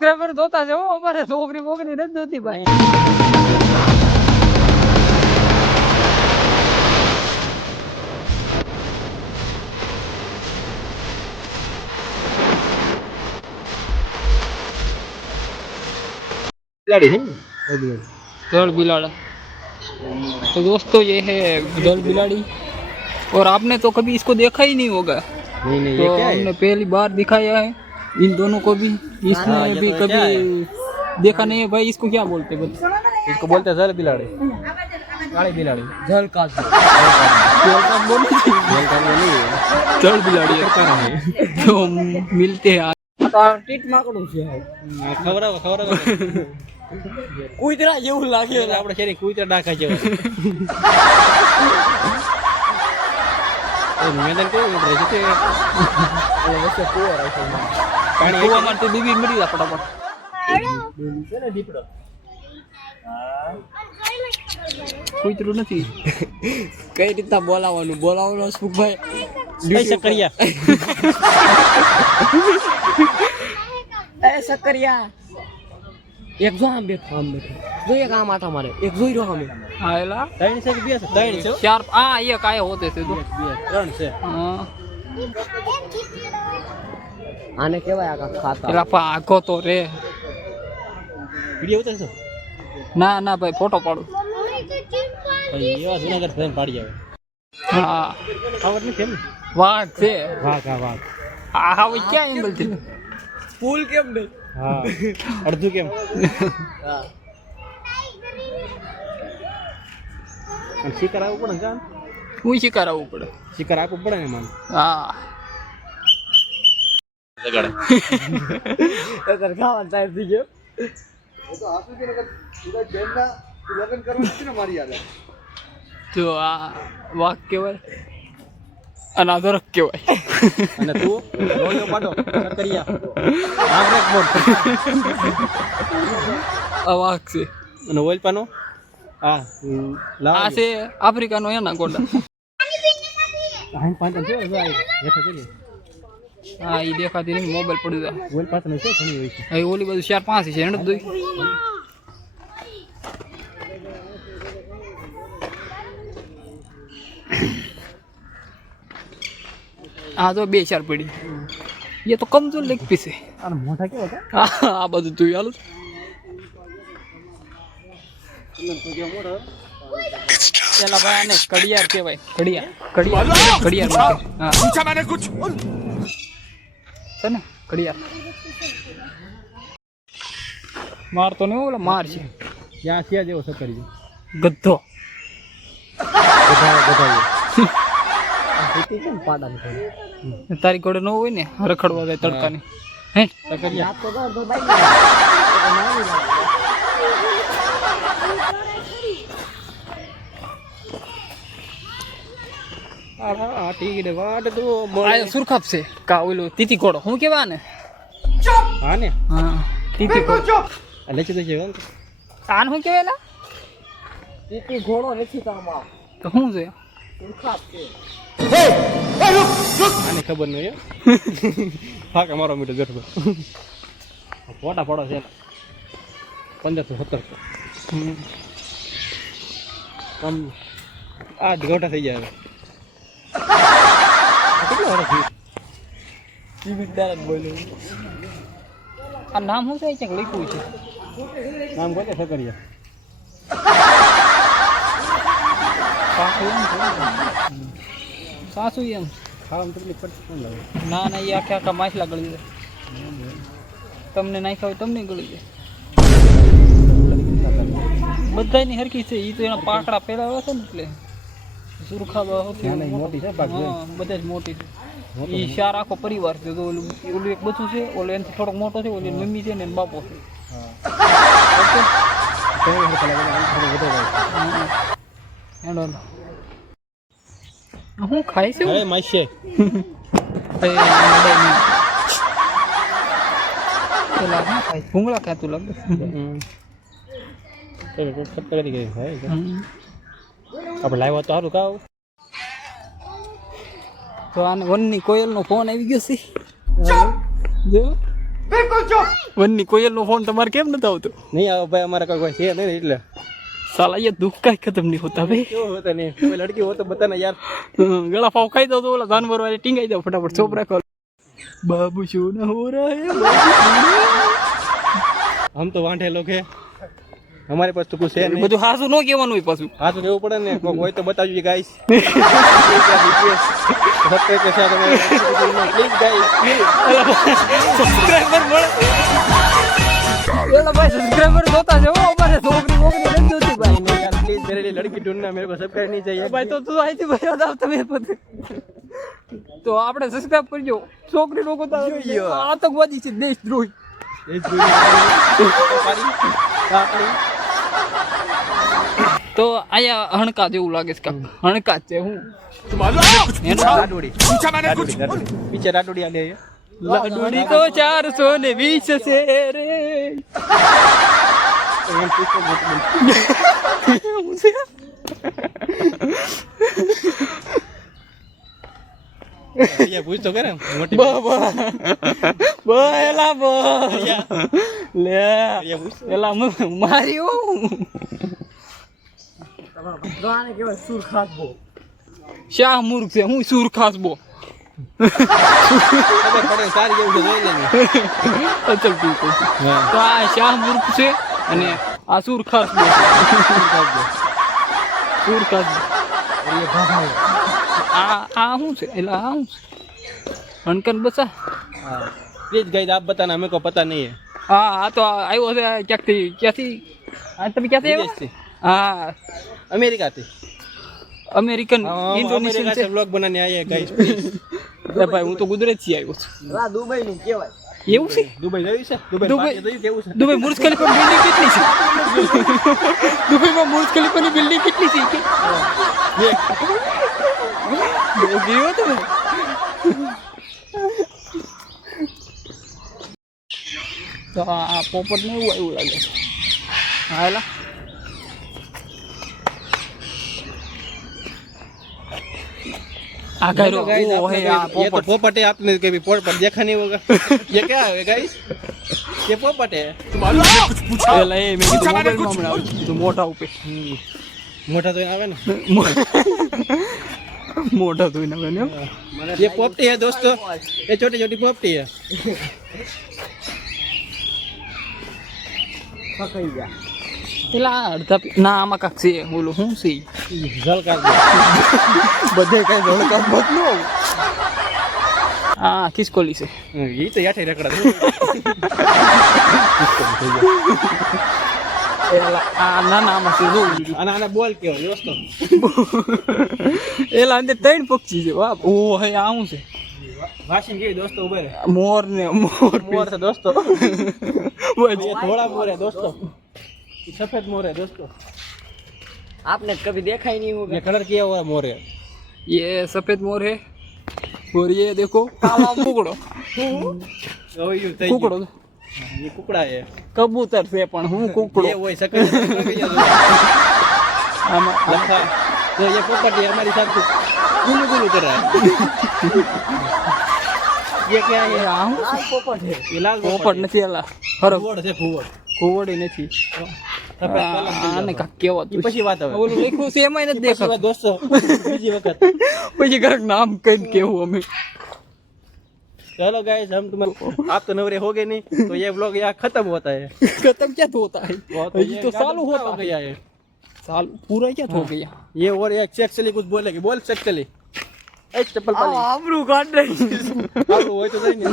Subscriber જોતા છે હો અમારે છોકરી બોકરી નથી જોતી ભાઈ जल बिलाड़ा तो दोस्तों ये है जल बिलाड़ी और आपने तो कभी इसको देखा ही नहीं होगा। नहीं तो हमने पहली बार दिखाया है इन दोनों को भी। इसने भी कभी देखा नहीं है भाई। इसको क्या बोलते हैं? इसको बोलते हैं जल बिलाड़ी, काली बिलाड़ी, जल का जल बिलाड़ी तो मिलते हैं टीट माकड़ू છે ખબર કુતરા જેવું લાગે આપણે શેરી કુતરા ડાકા જેવા એ મેદાન કેવું રહે છે એ વચ્ચે કુવો રાખે પાણી કુવા માટે બીબી મરી જા ફટાફટ છે ને દીપડો કુતરું નથી કઈ રીતના બોલાવવાનું સુખભાઈ પૈસા કર્યા એ સકરિયા એક જો આમ બેઠો જો એક આમ આટા મારે એક જોઈ રહ્યો અમે હા એલા ત્રણ છે કે બે છે? ત્રણ છે ચાર આ એક આયા હોતે છે તો ત્રણ છે હા આને કેવાય આ ખાતા એલા પા આખો તો રે વિડિયો ઉતારશો ના ના ભાઈ ફોટો પાડું ભાઈ એવા જુનાગઢ ફેમ પાડી આવે હા ખબર નથી કેમ વાઘ છે વાઘ હા વાઘ આ હવે ક્યાં એંગલ થી ફૂલ કેમ નહીં હા અડધું કેમ હા અને શિકાર આવવું પડે ને જાન હું શિકાર આવવું પડે શિકાર આપવું પડે ને માન હા જગાડે અગર ખાવા ટાઈમ થઈ ગયો તો આ વાઘ કેવાય અને આ દરક કેવાય અને તું રોયો પાડો સકરિયા આગ્રેક બોલ આ વાઘ છે અને ઓલપાનો હા આ છે આફ્રિકાનો એના ગોડા હાઈન પાંચ છે ભાઈ હેઠે છે હા ઈ દેખાતી નહીં મોબાઈલ પડી જાય ઓલપાનો છે ઘણી હોય છે એ ઓલી બધું 4-5 છે એને દોઈ हाँ तो 2-4 पड़ी ये तो कमजोर लेग पीस है અને મોઢા કેવા હતા आ બધું તું હાલો चला भाई आने कड़ियार के भाई कड़ियार हां पूछा मैंने कुछ है ना कड़ियार मार तो नहीं बोला मार છે ત્યાં સિયા જેવો સકરી ગદ્દો ગધા કેમ પાડા તારી ઘોડે ન હોય ને રખડવા જાય તડકાની હે સકરિયા તો તો ભાઈ આ ટીકડે વાટ તો આ સુરખાપ છે કા ઓલો તીતી ઘોડો હું કેવા ને હા ને હા તીતી ઘોડો આ લેચી દે છે આન હું કેવેલા તીતી ઘોડો નથી તો આમાં તો હું છે સુરખાપ છે આને ખબર નહીં ફાકા મારો મીટર બેઠો ફોટા પડો છે 1500-1700 કમ આ ગોટા થઈ જાય કેટલો વર્ષ જીવિતદાર બોલ્યો આ નામ શું છે ક્યાંક લખ્યું છે નામ કોને સકરિયા સાસુ એમ ખાવામાં તકલીફ પડતી કોણ લાગે ના ના એ આખા માછલા ગળી જાય તમને નાખ્યા હોય તમને ગળી જાય બધાની હરખી છે એ તો એના પાકડા ફેલાવ્યા છે ને એટલે સુરખા મોટી છે પાક બધા જ મોટી છે એ 4 આખો પરિવાર છે તો ઓલું એક બચ્ચું છે ઓલો એનાથી થોડોક મોટો છે ઓલી મમ્મી છે ને એનો બાપો છે હું ખાઈ છું હે માશે ભૂંગળા ખાતું લાગે કરી ગઈ ભાઈ આપણે લાવ્યા તો સારું કાવ તો આને વનની કોયલનો ફોન આવી ગયો છે જો વનની કોયલનો ફોન તમારે કેમ નથી આવતો? નહીં આવો ભાઈ, અમારા કોઈ છે નહીં એટલે साला ये दुख का खत्म नहीं होता भाई। क्यों होता नहीं? कोई लड़की हो तो बताना यार। गला पाव खाई दो तो बोला जानवर वाले टिंगाई दो फटाफट चोपड़ा कर। बाबू सोना हो रहा है हम तो वांठे लोग हैं, हमारे पास तो कुछ है नहीं। બધું હાસુ નો કહેવાનું હોય પાછું। हाँ तो केવું પડે ને, કોઈ હોય તો બતાવજો ગાઈસ। સબસ્ક્રાઇબ के साथ हमें प्लीज गाइस સબસ્ક્રાઇબર મળે એલા ભાઈ સબસ્ક્રાઇબર જોતા છે હો અમારે છોકરી નથી જોતી ભાઈ। नहीं यार प्लीज मेरे लिए लड़की ढूंढना, मेरे को सब्सक्राइब नहीं चाहिए ભાઈ તો તું આઈથી ભાઈ આવ તમે પતે તો આપણે સબસ્ક્રાઇબ કરજો। છોકરી લોકો તો આતંકવાદી છે, દેશદ્રોહી। તો આયા હણકા જેવું લાગે છે, હણકા છે હું लाडूड़ी पीछे लाडूड़ी आ ले લાડુડી તો 420 છે રે। ये पूछ तो करे मोटी બાબા બોલા બો લે ये पूछ એલા માર્યો ગાને કેવાય સુર ખાસબો શાહ મૂર્ખ છે હું સુર ખાસબો। खबर पड़े सारी જેવું છે જોઈ લેને। અચલ ઠીક છે તો આ શાહ મૂર્ખ છે અને આ સુર ખાસબો સુર ખાસબો એ ભાભાઓ આ શું છે એલા આ શું છે હણકન બસા। हां प्लीज गाइस आप बताना, हमें को पता नहीं है। હા આ તો આવ્યો છે ક્યાંથી આ તમે ક્યાંથી विदेश આવ્યા? से, હા अमेरिका से। અમેરિકન हाँ, ઇન્ડોનેશિયન अमेरिका છે से व्लॉग बनाने आए हैं गाइस प्लीज। એ ભાઈ હું તો ગુજરાતથી આવ્યો છું। રા દુબઈ નું કહેવાય એવું છે? दुबई જોયું છે? દુબઈ દુબઈ- પાર્ટી જોયું કેવું છે? દુબઈ બુર્જ ખલીફા બિલ્ડિંગ કેટલી છે? દુબઈમાં બુર્જ ખલીફાની બિલ્ડિંગ કેટલી છે કે ગયો તમે? તો આ પોપટ ને એવું લાગે છે। હા એલા આ हेलो गाइस गाइस, ओ है आ ये तो पोपट पोपट है, आपने कभी पोपट देखा नहीं होगा। ये क्या है गाइस? ये पोपट है। એલા એ મેં કીધું મોબાઈલમાં હમણાં આવ્યું તો મોટા ઉપર मोटा तो आवे ना। મોટા તો એને બન્યો। ये पोपटी है दोस्तों, ये छोटी छोटी पोपटी है। પકઈ ગયા પેલા અડધા ના આમાં કાક છે ઓલું શું છે जल कर दो। બધે કઈ ધોળકા બદલો આ ખિસકોલી છે। ये तो याठे रखड़ा। એલા આ ના ના આમાં છે જો आना आना बोल के हो दोस्तों। એલા અંદર ત્રણ પક્ષી છે વાહ ઓ હે આ શું છે वाशिंग के दोस्तों ऊपर है। મોર ને મોર मोर है दोस्तों। બસ। ये थोड़ा मोर है दोस्तों। ये सफेद मोर है दोस्तों। आपने कभी देखा ही नहीं होगा ये कलर किया हुआ मोर है। ये सफेद मोर है और ये देखो काला कुकड़ो Oh, you thank कुकड़ो you. ये कुकड़ा है। कबूतर से पण हूँ ये कुकड़ो वही सफेद આમાં लखा। तो ये पोपट है हमारी साथ गुलू गुलू कर रहा है। ये क्या है? આ હું લાલ પોપટ છે ये लाल પોપટ નથી એલા ફરક फुवड़ છે ફુવડ। કુવડી નથી સફેદ કલર આને કાક કહેવાતું એ પછી વાત હવે। ઓલું લખ્યું છે એમાંય નથી પછી દેખાતું વાત दोस्तों બીજી વખત। પછી ક્યારેક નામ કઈ કેવું અમે चलो गाइस, हम तुम्हें आप तो नवरे हो गए नहीं, तो ये व्लॉग यहाँ खत्म होता है। खत्म क्या होता है ये ये तो चालू हो होता है गया है। साल पूरा क्या हो गया ये और एक सेक्सुअली कुछ बोलेगी, बोल सेक्सुअली। चप्पल पाली आबरू काट रही वो तो नहीं